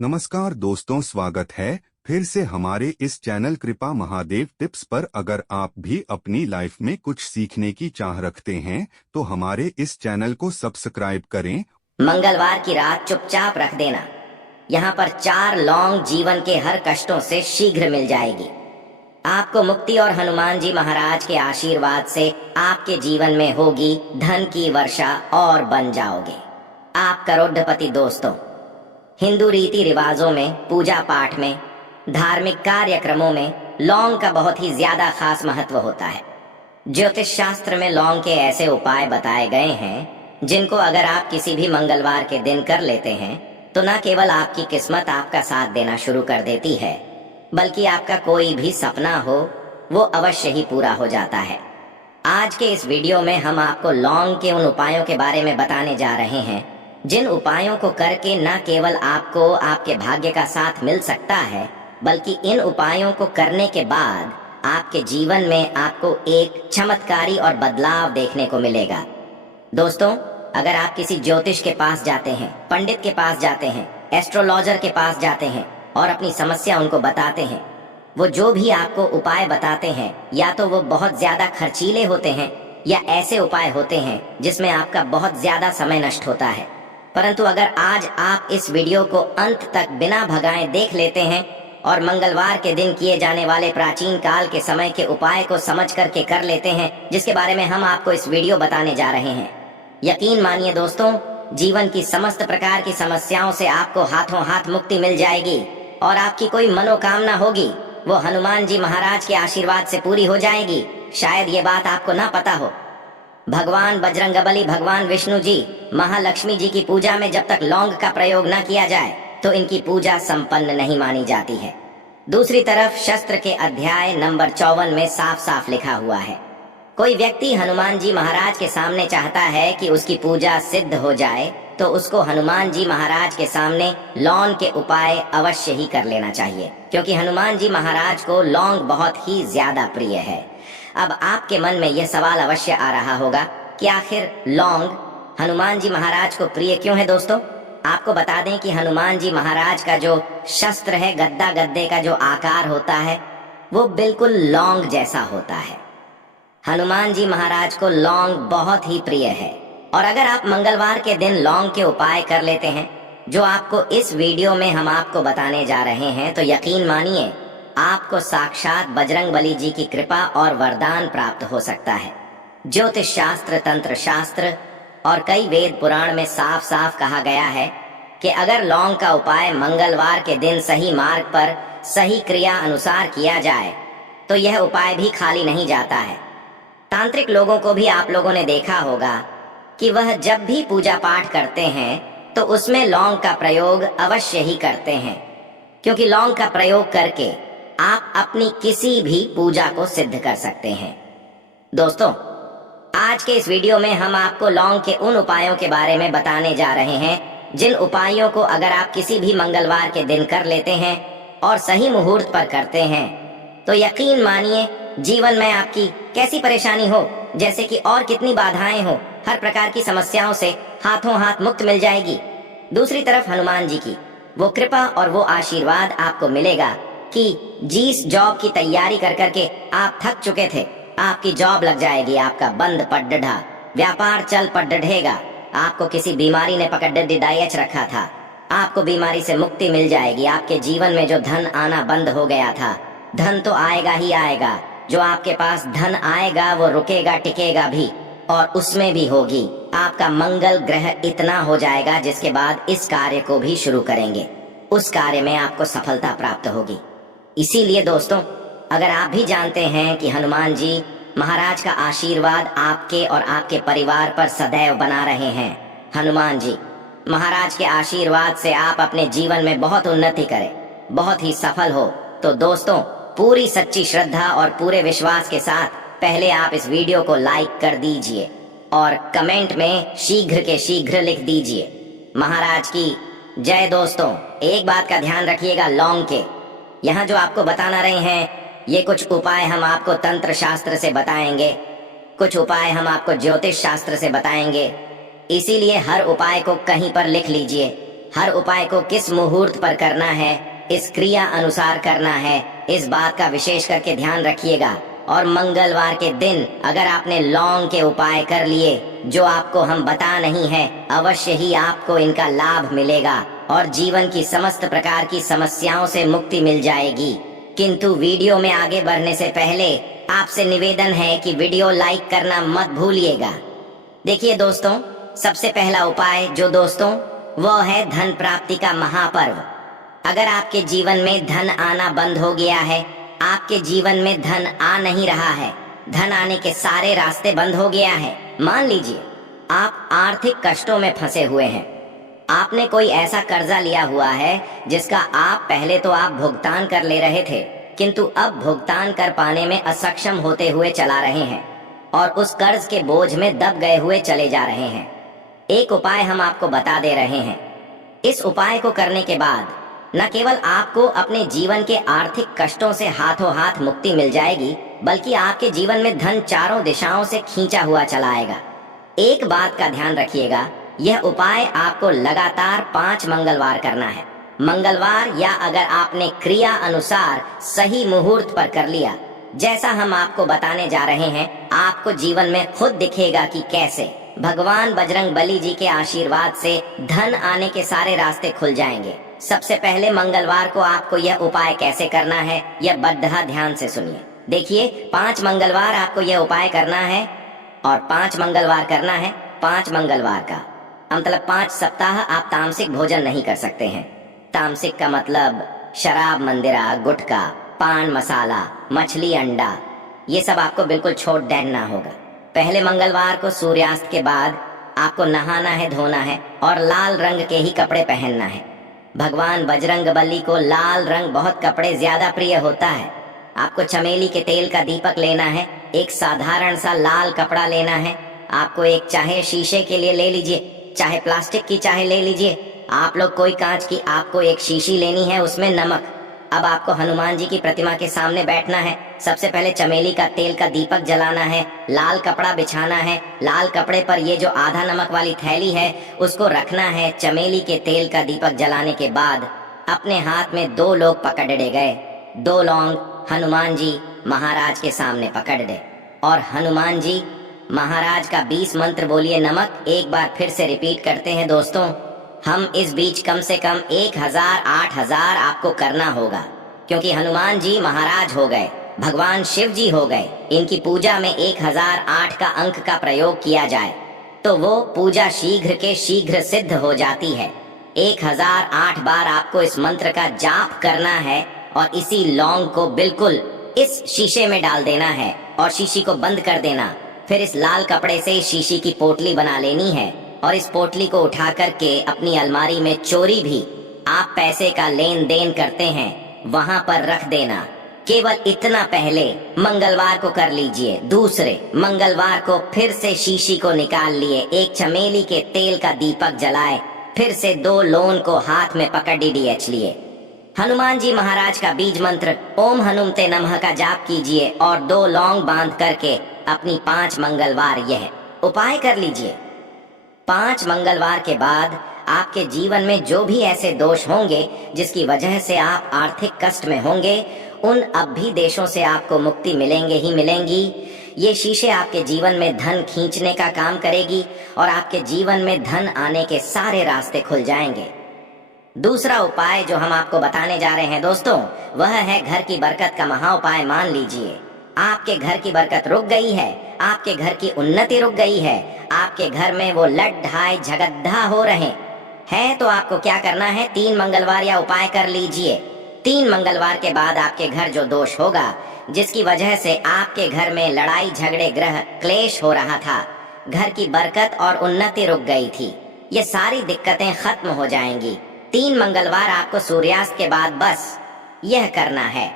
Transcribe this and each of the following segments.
नमस्कार दोस्तों, स्वागत है फिर से हमारे इस चैनल कृपा महादेव टिप्स पर। अगर आप भी अपनी लाइफ में कुछ सीखने की चाह रखते हैं तो हमारे इस चैनल को सब्सक्राइब करें। मंगलवार की रात चुपचाप रख देना। यहाँ पर 4 लौंग जीवन के हर कष्टों से शीघ्र मिल जाएगी। आपको मुक्ति और हनुमान जी महाराज के आशीर्वाद से आपके जीवन में होगी धन की वर्षा और बन जाओगे आप करोड़पति। दोस्तों, हिंदू रीति रिवाजों में, पूजा पाठ में, धार्मिक कार्यक्रमों में लौंग का बहुत ही ज्यादा खास महत्व होता है। ज्योतिष शास्त्र में लौंग के ऐसे उपाय बताए गए हैं जिनको अगर आप किसी भी मंगलवार के दिन कर लेते हैं तो न केवल आपकी किस्मत आपका साथ देना शुरू कर देती है, बल्कि आपका कोई भी सपना हो वो अवश्य ही पूरा हो जाता है। आज के इस वीडियो में हम आपको लौंग के उन उपायों के बारे में बताने जा रहे हैं जिन उपायों को करके न केवल आपको आपके भाग्य का साथ मिल सकता है, बल्कि इन उपायों को करने के बाद आपके जीवन में आपको एक चमत्कारी और बदलाव देखने को मिलेगा। दोस्तों, अगर आप किसी ज्योतिष के पास जाते हैं, पंडित के पास जाते हैं, एस्ट्रोलॉजर के पास जाते हैं और अपनी समस्या उनको बताते हैं, वो जो भी आपको उपाय बताते हैं या तो वो बहुत ज्यादा खर्चीले होते हैं या ऐसे उपाय होते हैं जिसमें आपका बहुत ज्यादा समय नष्ट होता है। परंतु अगर आज आप इस वीडियो को अंत तक बिना भगाए देख लेते हैं और मंगलवार के दिन किए जाने वाले प्राचीन काल के समय के उपाय को समझ करके कर लेते हैं, जिसके बारे में हम आपको इस वीडियो बताने जा रहे हैं, यकीन मानिए दोस्तों, जीवन की समस्त प्रकार की समस्याओं से आपको हाथों हाथ मुक्ति मिल जाएगी और आपकी कोई मनोकामना होगी वो हनुमान जी महाराज के आशीर्वाद से पूरी हो जाएगी। शायद ये बात आपको ना पता हो, भगवान बजरंगबली, भगवान विष्णु जी, महालक्ष्मी जी की पूजा में जब तक लौंग का प्रयोग न किया जाए तो इनकी पूजा संपन्न नहीं मानी जाती है। दूसरी तरफ शस्त्र के अध्याय नंबर 54 में साफ साफ लिखा हुआ है, कोई व्यक्ति हनुमान जी महाराज के सामने चाहता है कि उसकी पूजा सिद्ध हो जाए तो उसको हनुमान जी महाराज के सामने लौंग के उपाय अवश्य ही कर लेना चाहिए, क्योंकि हनुमान जी महाराज को लौंग बहुत ही ज्यादा प्रिय है। अब आपके मन में यह सवाल अवश्य आ रहा होगा कि आखिर लौंग हनुमान जी महाराज को प्रिय क्यों है। दोस्तों, आपको बता दें कि हनुमान जी महाराज का जो शस्त्र है, गद्दा गद्दे का जो आकार होता है वो बिल्कुल लौंग जैसा होता है। हनुमान जी महाराज को लौंग बहुत ही प्रिय है और अगर आप मंगलवार के दिन लौंग के उपाय कर लेते हैं जो आपको इस वीडियो में हम आपको बताने जा रहे हैं, तो यकीन मानिए आपको साक्षात बजरंगबली जी की कृपा और वरदान प्राप्त हो सकता है। ज्योतिष शास्त्र, तंत्र शास्त्र और कई वेद पुराण में साफ साफ कहा गया है कि अगर लौंग का उपाय मंगलवार के दिन सही मार्ग पर सही क्रिया अनुसार किया जाए तो यह उपाय भी खाली नहीं जाता है। तांत्रिक लोगों को भी आप लोगों ने देखा होगा कि वह जब भी पूजा पाठ करते हैं तो उसमें लौंग का प्रयोग अवश्य ही करते हैं, क्योंकि लौंग का प्रयोग करके आप अपनी किसी भी पूजा को सिद्ध कर सकते हैं। दोस्तों, आज के इस वीडियो में हम आपको लौंग के उन उपायों के बारे में बताने जा रहे हैं जिन उपायों को अगर आप किसी भी मंगलवार के दिन कर लेते हैं और सही मुहूर्त पर करते हैं तो यकीन मानिए जीवन में आपकी कैसी परेशानी हो, जैसे कि और कितनी बाधाएं हो, हर प्रकार की समस्याओं से हाथों हाथ मुक्त मिल जाएगी। दूसरी तरफ हनुमान जी की वो कृपा और वो आशीर्वाद आपको मिलेगा कि जिस जॉब की तैयारी कर करके आप थक चुके थे, आपकी जॉब लग जाएगी, आपका बंद पड्डा व्यापार चल पड्ढेगा, आपको किसी बीमारी ने पकड़ डायच रखा था, आपको बीमारी से मुक्ति मिल जाएगी। आपके जीवन में जो धन आना बंद हो गया था, धन तो आएगा ही आएगा, जो आपके पास धन आएगा वो रुकेगा टिकेगा भी, और उसमें भी होगी आपका मंगल ग्रह इतना हो जाएगा जिसके बाद इस कार्य को भी शुरू करेंगे, उस कार्य में आपको सफलता प्राप्त होगी। इसीलिए दोस्तों, अगर आप भी जानते हैं कि हनुमान जी महाराज का आशीर्वाद आपके और आपके परिवार पर सदैव बना रहे हैं, हनुमान जी महाराज के आशीर्वाद से आप अपने जीवन में बहुत उन्नति करें, बहुत ही सफल हो, तो दोस्तों पूरी सच्ची श्रद्धा और पूरे विश्वास के साथ पहले आप इस वीडियो को लाइक कर दीजिए और कमेंट में शीघ्र के शीघ्र लिख दीजिए महाराज की जय। दोस्तों, एक बात का ध्यान रखिएगा, लौंग के यहाँ जो आपको बताना रहे हैं ये कुछ उपाय हम आपको तंत्र शास्त्र से बताएंगे, कुछ उपाय हम आपको ज्योतिष शास्त्र से बताएंगे, इसीलिए हर उपाय को कहीं पर लिख लीजिए हर उपाय को किस मुहूर्त पर करना है, इस क्रिया अनुसार करना है, इस बात का विशेष करके ध्यान रखिएगा। और मंगलवार के दिन अगर आपने लौंग के उपाय कर लिए जो आपको हम बता नहीं है, अवश्य ही आपको इनका लाभ मिलेगा और जीवन की समस्त प्रकार की समस्याओं से मुक्ति मिल जाएगी। किंतु वीडियो में आगे बढ़ने से पहले आपसे निवेदन है कि वीडियो लाइक करना मत भूलिएगा। देखिए दोस्तों, सबसे पहला उपाय जो दोस्तों वो है धन प्राप्ति का महापर्व। अगर आपके जीवन में धन आना बंद हो गया है, आपके जीवन में धन आ नहीं रहा है, धन आने के सारे रास्ते बंद हो गया है, मान लीजिए आप आर्थिक कष्टों में फंसे हुए हैं, आपने कोई ऐसा कर्जा लिया हुआ है जिसका पहले तो आप भुगतान कर ले रहे थे, किंतु अब भुगतान कर पाने में असक्षम होते हुए चला रहे हैं और उस कर्ज के बोझ में दब गए हुए चले जा रहे हैं। एक उपाय हम आपको बता दे रहे हैं। इस उपाय को करने के बाद न केवल आपको अपने जीवन के आर्थिक कष्टों से हाथों हाथ मुक्ति मिल जाएगी, बल्कि आपके जीवन में धन चारों दिशाओं से खींचा हुआ चला आएगा। एक बात का ध्यान रखिएगा, यह उपाय आपको लगातार 5 मंगलवार करना है। मंगलवार या अगर आपने क्रिया अनुसार सही मुहूर्त पर कर लिया, जैसा हम आपको बताने जा रहे हैं, आपको जीवन में खुद दिखेगा कि कैसे भगवान बजरंग बली जी के आशीर्वाद से धन आने के सारे रास्ते खुल जाएंगे। सबसे पहले मंगलवार को आपको यह उपाय कैसे करना है, यह बद्धा ध्यान से सुनिए। देखिए, 5 मंगलवार आपको यह उपाय करना है और 5 मंगलवार करना है। 5 मंगलवार का मतलब 5 सप्ताह आप तामसिक भोजन नहीं कर सकते हैं। तामसिक का मतलब शराब, मंदिरा, गुटखा, पान मसाला, मछली, अंडा, ये सब आपको बिल्कुल छोड़ देना होगा। पहले मंगलवार को सूर्यास्त के बाद आपको नहाना है, धोना है और लाल रंग के ही कपड़े पहनना है। भगवान बजरंग बली को लाल रंग बहुत कपड़े ज्यादा प्रिय होता है। आपको चमेली के तेल का दीपक लेना है, एक साधारण सा लाल कपड़ा लेना है। आपको एक चाहे शीशे के लिए ले लीजिए, चाहे प्लास्टिक की चाहे ले लीजिए, आप लोग कोई कांच की, आपको एक शीशी लेनी है, उसमें नमक। अब आपको हनुमान जी की प्रतिमा के सामने बैठना है। सबसे पहले चमेली का तेल का दीपक जलाना है, लाल कपड़ा बिछाना है, लाल कपड़े पर ये जो आधा नमक वाली थैली है उसको रखना है। चमेली के तेल का दीपक जलाने के बाद अपने हाथ में 2 लोग पकड़ गए, 2 लौंग हनुमान जी महाराज के सामने पकड़ दे और हनुमान जी महाराज का 20 मंत्र बोलिए। नमक एक बार फिर से रिपीट करते हैं दोस्तों, हम इस बीच कम से कम 1000 8000 आपको करना होगा, क्योंकि हनुमान जी महाराज हो गए, भगवान शिव जी हो गए। इनकी पूजा में 1008 का अंक का प्रयोग किया जाए तो वो पूजा शीघ्र के शीघ्र सिद्ध हो जाती है। 1008 बार आपको इस मंत्र का जाप करना है और इसी लौंग को बिल्कुल इस शीशे में डाल देना है और शीशी को बंद कर देना। फिर इस लाल कपड़े से शीशी की पोटली बना लेनी है और इस पोटली को उठा करके अपनी अलमारी में चोरी भी आप पैसे का लेन देन करते हैं वहां पर रख देना। केवल इतना पहले मंगलवार को कर लीजिए। दूसरे मंगलवार को फिर से शीशी को निकाल लिए, एक चमेली के तेल का दीपक जलाए, फिर से 2 लोन को हाथ में पकड़ DDH लिए। हनुमान जी महाराज का बीज मंत्र ओम हनुमते नमः का जाप कीजिए और 2 लौंग बांध करके अपनी 5 मंगलवार यह उपाय कर लीजिए। 5 मंगलवार के बाद आपके जीवन में जो भी ऐसे दोष होंगे जिसकी वजह से आप आर्थिक कष्ट में होंगे, उन अब भी देशों से आपको मुक्ति मिलेंगे ही मिलेंगी। ये शीशे आपके जीवन में धन खींचने का काम करेगी और आपके जीवन में धन आने के सारे रास्ते खुल जाएंगे। दूसरा उपाय जो हम आपको बताने जा रहे हैं दोस्तों, वह है घर की बरकत का महा उपाय। मान लीजिए आपके घर की बरकत रुक गई है, आपके घर की उन्नति रुक गई है, आपके घर में वो लट ढाई झगड्ढा हो रहे हैं, तो आपको क्या करना है, 3 मंगलवार या उपाय कर लीजिए। 3 मंगलवार के बाद आपके घर जो दोष होगा, जिसकी वजह से आपके घर में लड़ाई झगड़े ग्रह क्लेश हो रहा था, घर की बरकत और उन्नति रुक गई थी, ये सारी दिक्कतें खत्म हो जाएंगी। 3 मंगलवार आपको सूर्यास्त के बाद बस यह करना है।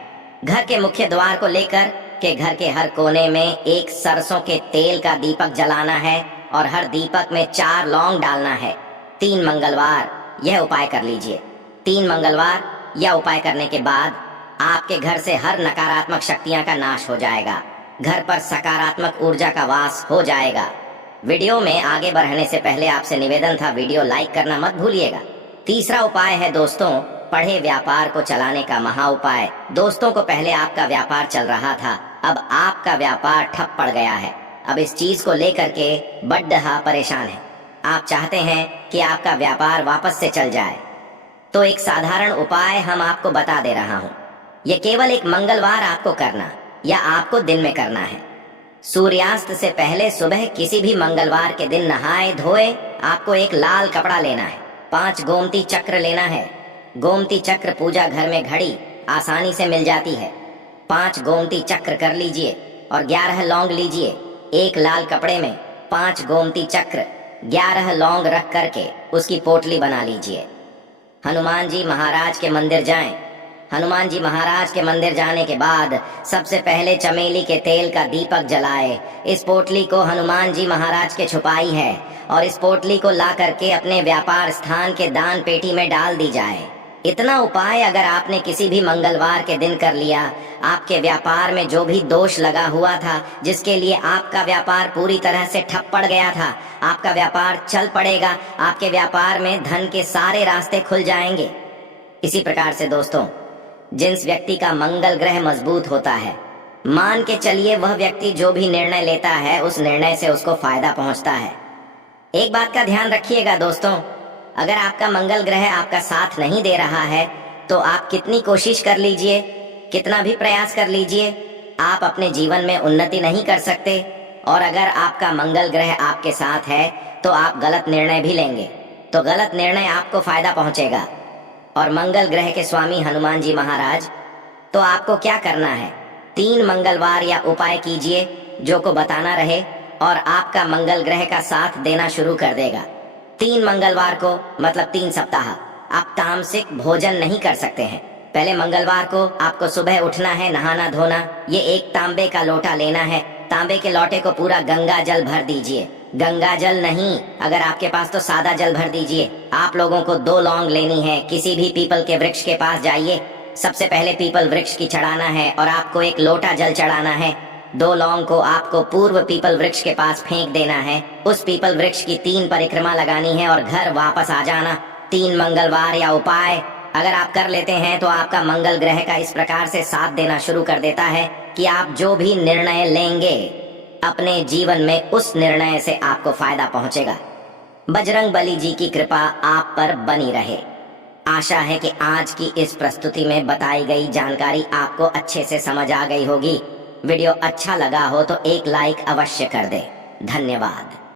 घर के मुख्य द्वार को लेकर के घर के हर कोने में एक सरसों के तेल का दीपक जलाना है और हर दीपक में 4 लौंग डालना है। 3 मंगलवार यह उपाय कर लीजिए। 3 मंगलवार यह उपाय करने के बाद आपके घर से हर नकारात्मक शक्तियां का नाश हो जाएगा, घर पर सकारात्मक ऊर्जा का वास हो जाएगा। वीडियो में आगे बढ़ने से पहले आपसे निवेदन था, वीडियो लाइक करना मत भूलिएगा। तीसरा उपाय है दोस्तों, पढ़े व्यापार को चलाने का महा उपाय। दोस्तों को पहले आपका व्यापार चल रहा था, अब आपका व्यापार ठप पड़ गया है। अब इस चीज को लेकर के बड्डहा परेशान है। आप चाहते हैं कि आपका व्यापार वापस से चल जाए, तो एक साधारण उपाय हम आपको बता दे रहा हूँ। यह केवल एक मंगलवार आपको करना या आपको दिन में करना है। सूर्यास्त से पहले सुबह किसी भी मंगलवार के दिन नहाए धोए आपको एक लाल कपड़ा लेना है, 5 गोमती चक्र लेना है। गोमती चक्र पूजा घर में घड़ी आसानी से मिल जाती है। 5 गोमती चक्र कर लीजिए और 11 लौंग लीजिए। एक लाल कपड़े में 5 गोमती चक्र 11 लौंग रख करके उसकी पोटली बना लीजिए। हनुमान जी महाराज के मंदिर जाएं। हनुमान जी महाराज के मंदिर जाने के बाद सबसे पहले चमेली के तेल का दीपक जलाए। इस पोटली को हनुमान जी महाराज के छुपाई है और इस पोटली को ला करके अपने व्यापार स्थान के दान पेटी में डाल दी जाए। इतना उपाय अगर आपने किसी भी मंगलवार के दिन कर लिया, आपके व्यापार में जो भी दोष लगा हुआ था, जिसके लिए आपका व्यापार पूरी तरह से ठप पड़ गया था, आपका व्यापार चल पड़ेगा। आपके व्यापार में धन के सारे रास्ते खुल जाएंगे। इसी प्रकार से दोस्तों, जिस व्यक्ति का मंगल ग्रह मजबूत होता है, मान के चलिए वह व्यक्ति जो भी निर्णय लेता है उस निर्णय से उसको फायदा पहुंचता है। एक बात का ध्यान रखिएगा दोस्तों, अगर आपका मंगल ग्रह आपका साथ नहीं दे रहा है तो आप कितनी कोशिश कर लीजिए, कितना भी प्रयास कर लीजिए, आप अपने जीवन में उन्नति नहीं कर सकते। और अगर आपका मंगल ग्रह आपके साथ है तो आप गलत निर्णय भी लेंगे, तो गलत निर्णय आपको फायदा पहुंचेगा। और मंगल ग्रह के स्वामी हनुमान जी महाराज, तो आपको क्या करना है, 3 मंगलवार या उपाय कीजिए जो को बताना रहे और आपका मंगल ग्रह का साथ देना शुरू कर देगा। 3 मंगलवार को मतलब 3 सप्ताह आप तामसिक भोजन नहीं कर सकते हैं। पहले मंगलवार को आपको सुबह उठना है, नहाना धोना, ये एक तांबे का लोटा लेना है। तांबे के लोटे को पूरा गंगा जल भर दीजिए। गंगा जल नहीं, अगर आपके पास तो सादा जल भर दीजिए। आप लोगों को 2 लौंग लेनी है। किसी भी पीपल के वृक्ष के पास जाइए, सबसे पहले पीपल वृक्ष की चढ़ाना है और आपको एक लोटा जल चढ़ाना है। 2 लौंग को आपको पूर्व पीपल वृक्ष के पास फेंक देना है। उस पीपल वृक्ष की 3 परिक्रमा लगानी है और घर वापस आ जाना। 3 मंगलवार या उपाय अगर आप कर लेते हैं तो आपका मंगल ग्रह का इस प्रकार से साथ देना शुरू कर देता है कि आप जो भी निर्णय लेंगे अपने जीवन में उस निर्णय से आपको फायदा पहुंचेगा। बजरंग बली जी की कृपा आप पर बनी रहे। आशा है कि आज की इस प्रस्तुति में बताई गई जानकारी आपको अच्छे से समझ आ गई होगी। वीडियो अच्छा लगा हो तो एक लाइक अवश्य कर दे। धन्यवाद।